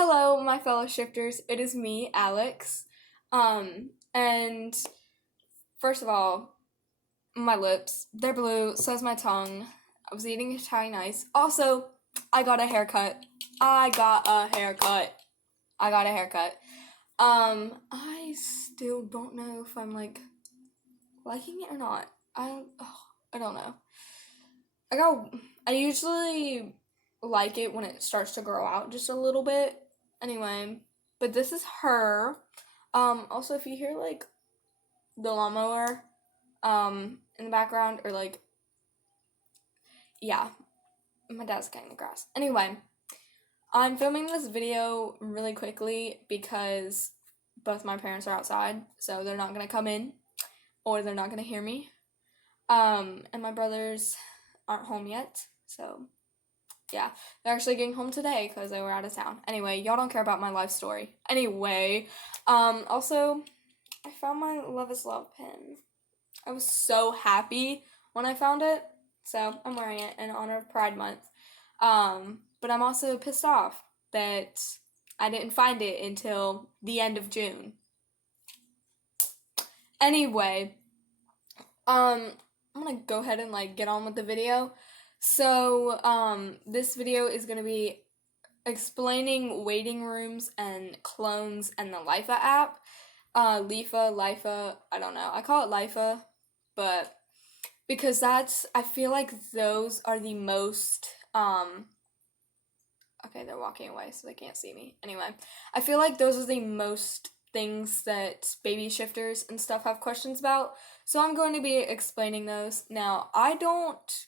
Hello, my fellow shifters. It is me, Alex. And first of all, my lips, they're blue, so is my tongue. I was eating Italian ice. Also, I got a haircut. I got a haircut. I got a haircut. I still don't know if I'm liking it or not. I don't know. I usually like it when it starts to grow out just a little bit. Anyway, but this is her. Also, if you hear the lawnmower in the background, or yeah, my dad's cutting the grass. Anyway, I'm filming this video really quickly because both my parents are outside, so they're not gonna come in or they're not gonna hear me. And my brothers aren't home yet, so yeah, they're actually getting home today because they were out of town. Anyway, y'all don't care about my life story. Anyway, also, I found my Love is Love pin. I was so happy when I found it, so I'm wearing it in honor of Pride Month. But I'm also pissed off that I didn't find it until the end of June. Anyway, I'm gonna go ahead and get on with the video. So, this video is gonna be explaining waiting rooms and clones and the lifa app. Lifa, I don't know. I call it lifa, but because I feel like those are the most, okay, they're walking away so they can't see me. Anyway, I feel like those are the most things that baby shifters and stuff have questions about, so I'm going to be explaining those. Now, I don't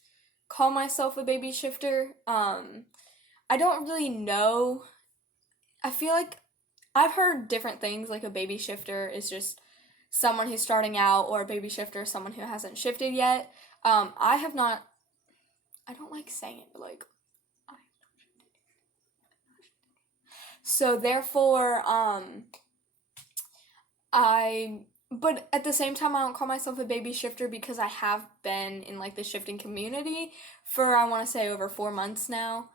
call myself a baby shifter. I don't really know. I feel like I've heard different things, like a baby shifter is just someone who's starting out, or a baby shifter is someone who hasn't shifted yet. I have not, I don't like saying it, but I have not shifted. So therefore, but at the same time, I don't call myself a baby shifter because I have been in the shifting community for, I want to say, over 4 months now.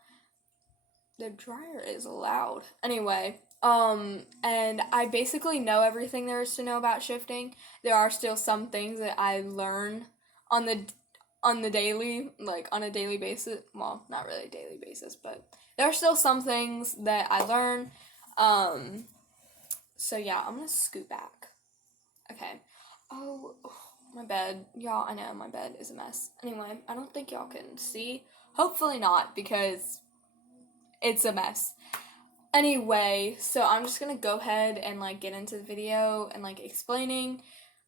The dryer is loud. Anyway, and I basically know everything there is to know about shifting. There are still some things that I learn on the daily, on a daily basis. Well, not really a daily basis, but there are still some things that I learn. So yeah, I'm gonna scoot back. Okay. Oh, my bed. Y'all, I know my bed is a mess. Anyway, I don't think y'all can see. Hopefully not, because it's a mess. Anyway, so I'm just gonna go ahead and get into the video and explaining.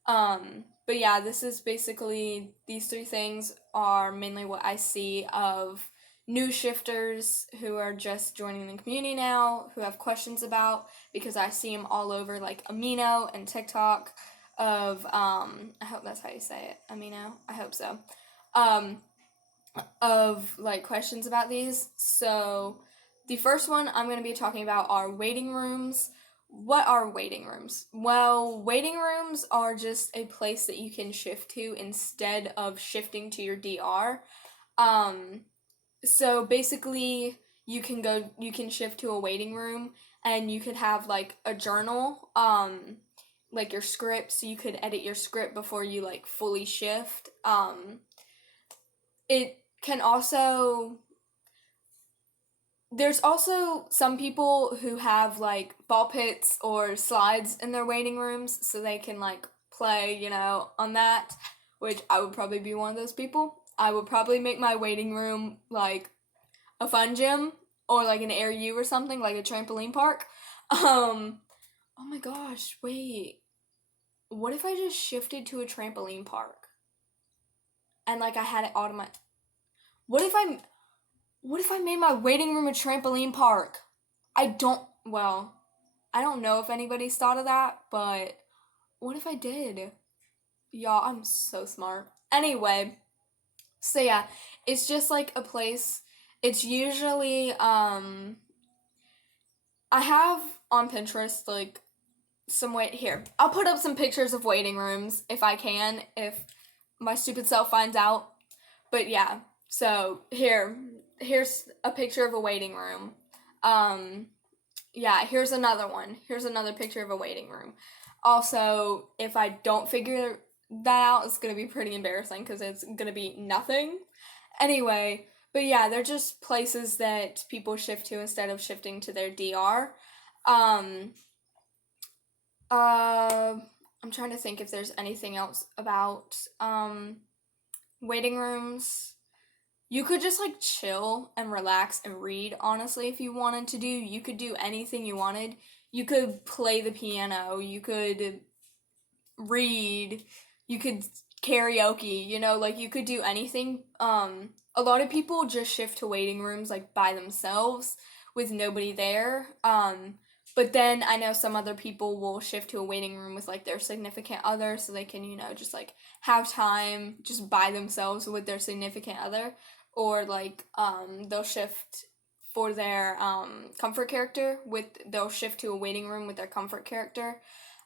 But yeah, this is basically, these 3 things are mainly what I see of new shifters who are just joining the community now, who have questions about, because I see them all over Amino and TikTok of, I hope that's how you say it, Amino, I hope so, of questions about these. So the first one I'm going to be talking about are waiting rooms. What are waiting rooms? Well, waiting rooms are just a place that you can shift to instead of shifting to your DR. So basically, you can shift to a waiting room, and you could have a journal, your script, so you could edit your script before you fully shift. It can also, there's also some people who have ball pits or slides in their waiting rooms, so they can play, on that, which I would probably be one of those people. I would probably make my waiting room a fun gym, or an Air U or something, a trampoline park. Oh my gosh, wait. What if I just shifted to a trampoline park? And I had it automatic. What if I made my waiting room a trampoline park? I don't know if anybody's thought of that, but what if I did? Y'all, I'm so smart. Anyway, so yeah, it's just a place. It's usually, I have on Pinterest, some here. I'll put up some pictures of waiting rooms if I can, if my stupid self finds out. But yeah, so here's a picture of a waiting room. yeah, here's another one. Here's another picture of a waiting room. Also, if I don't figure that out, it's gonna be pretty embarrassing because it's gonna be nothing. Anyway, but yeah, they're just places that people shift to instead of shifting to their DR. Um, I'm trying to think if there's anything else about waiting rooms. You could just like chill and relax and read, honestly, if you wanted to do. You could do anything you wanted. You could play the piano, you could read, you could karaoke, like you could do anything. A lot of people just shift to waiting rooms like by themselves with nobody there. But then I know some other people will shift to a waiting room with like their significant other so they can, just like have time just by themselves with their significant other, or like they'll shift for their comfort character with they'll shift to a waiting room with their comfort character.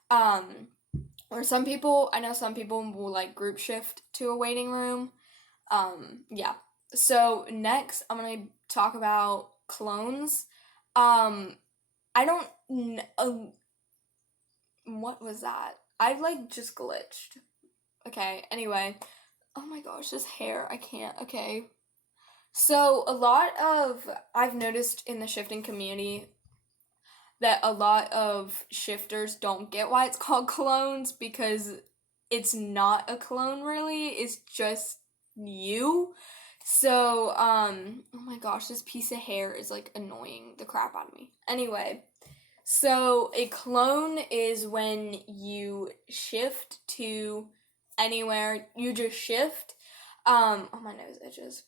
Um or I know some people will like group shift to a waiting room. Yeah. So next, I'm gonna talk about clones. Um, I don't. What was that? I like just glitched. Okay. Anyway. Oh my gosh, this hair. I can't. Okay. So I've noticed in the shifting community that a lot of shifters don't get why it's called clones, because it's not a clone really, it's just you. So, oh my gosh, this piece of hair is like annoying the crap out of me. Anyway, so a clone is when you shift to anywhere, you just shift. Oh, my nose itches.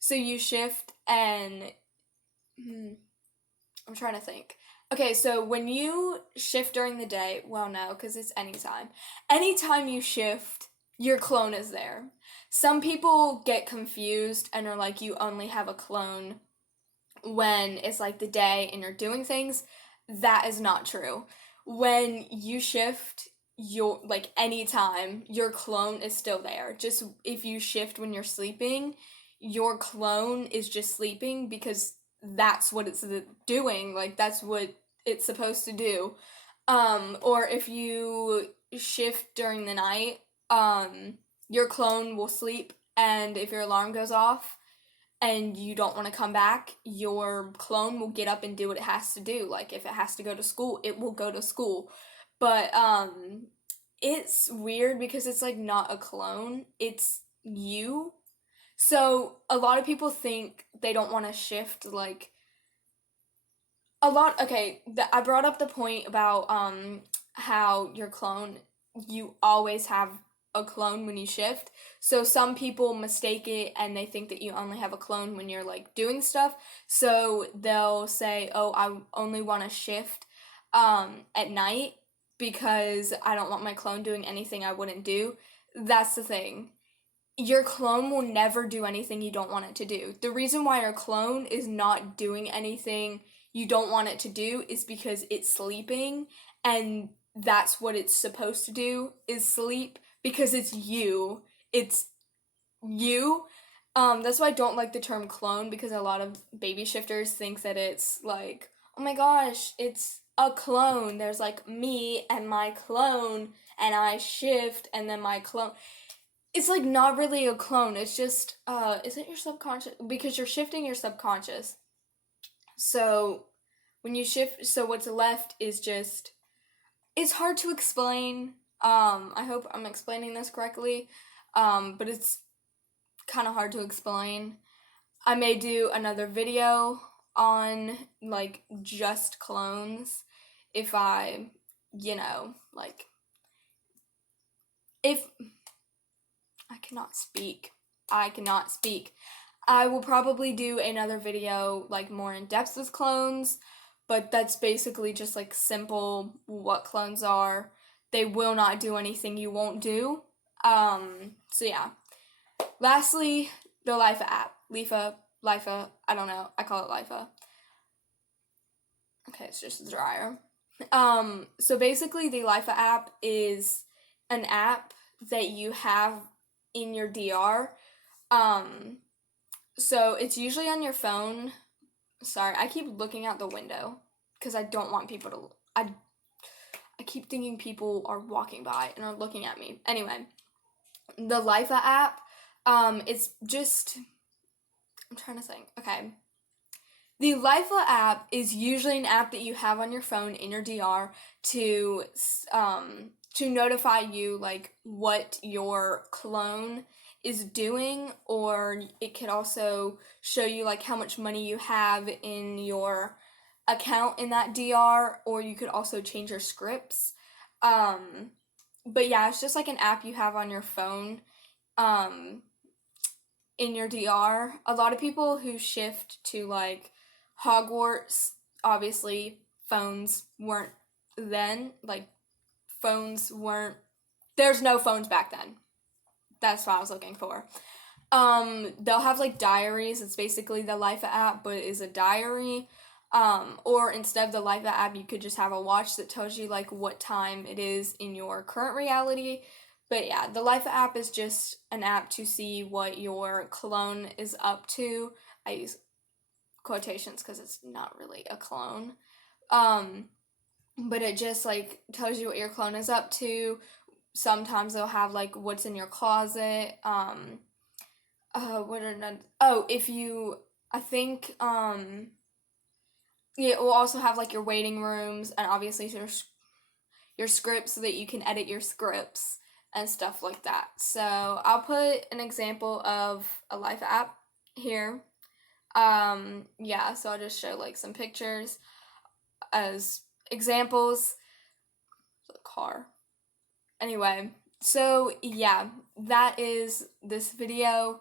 So you shift and I'm trying to think. Okay, so when you shift during the day, well, no, because it's anytime. Anytime you shift, your clone is there. Some people get confused and are like, you only have a clone when it's like the day and you're doing things. That is not true. When you shift, your like anytime, your clone is still there. Just if you shift when you're sleeping, your clone is just sleeping because that's what it's doing. Like that's what it's supposed to do. Or if you shift during the night, your clone will sleep, and if your alarm goes off and you don't want to come back, your clone will get up and do what it has to do. Like if it has to go to school, it will go to school. But it's weird because it's like not a clone, it's you. So a lot of people think they don't want to shift like I brought up the point about how your clone, you always have a clone when you shift. So some people mistake it and they think that you only have a clone when you're like doing stuff. So they'll say, "Oh, I only want to shift at night because I don't want my clone doing anything I wouldn't do." That's the thing. Your clone will never do anything you don't want it to do. The reason why your clone is not doing anything you don't want it to do is because it's sleeping, and that's what it's supposed to do is sleep because it's you. It's you. That's why I don't like the term clone, because a lot of baby shifters think that it's like, oh my gosh, it's a clone. There's like me and my clone, and I shift, and then my clone. It's like not really a clone. It's just isn't your subconscious, because you're shifting your subconscious. So when you shift, so what's left is just, it's hard to explain. I hope I'm explaining this correctly. But it's kind of hard to explain. I may do another video on like just clones if I, like if I cannot speak. I cannot speak. I will probably do another video like more in depth with clones, but that's basically just like simple what clones are. They will not do anything you won't do. So yeah. Lastly, the lifa app. Lifa, I don't know. I call it lifa. Okay, it's just a dryer. So basically the lifa app is an app that you have in your DR. So it's usually on your phone. Sorry, I keep looking out the window because I don't want people to, I keep thinking people are walking by and are looking at me. Anyway, the Lifa app, it's just, I'm trying to think. Okay. The lifa app is usually an app that you have on your phone in your DR to notify you like what your clone is doing, or it could also show you like how much money you have in your account in that DR, or you could also change your scripts. But yeah, it's just like an app you have on your phone. In your DR, a lot of people who shift to like Hogwarts, obviously phones weren't then, like phones weren't, there's no phones back then. That's what I was looking for. They'll have like diaries. It's basically the Lifa app, but it is a diary. Or instead of the Lifa app, you could just have a watch that tells you like what time it is in your current reality. But yeah, the Lifa app is just an app to see what your clone is up to. I use quotations because it's not really a clone. But it just like tells you what your clone is up to. Sometimes they'll have like what's in your closet. If you, I think, yeah, it will also have like your waiting rooms and obviously your scripts so that you can edit your scripts and stuff like that. So I'll put an example of a life app here. Yeah, so I'll just show like some pictures as examples. The car. Anyway, so yeah, that is this video.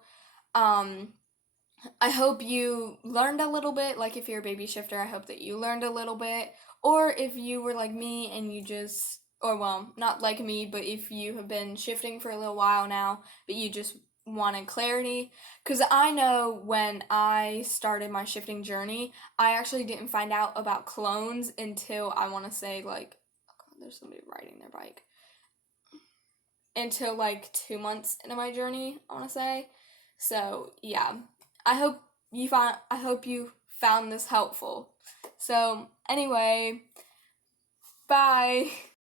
I hope you learned a little bit. Like if you're a baby shifter, I hope that you learned a little bit. Or if you were like me and you just, or well, not like me, but if you have been shifting for a little while now, but you just wanted clarity. Because I know when I started my shifting journey, I actually didn't find out about clones until I want to say like, oh God, there's somebody riding their bike. Until like 2 months into my journey, I want to say. So yeah, I hope you found this helpful. So anyway, bye.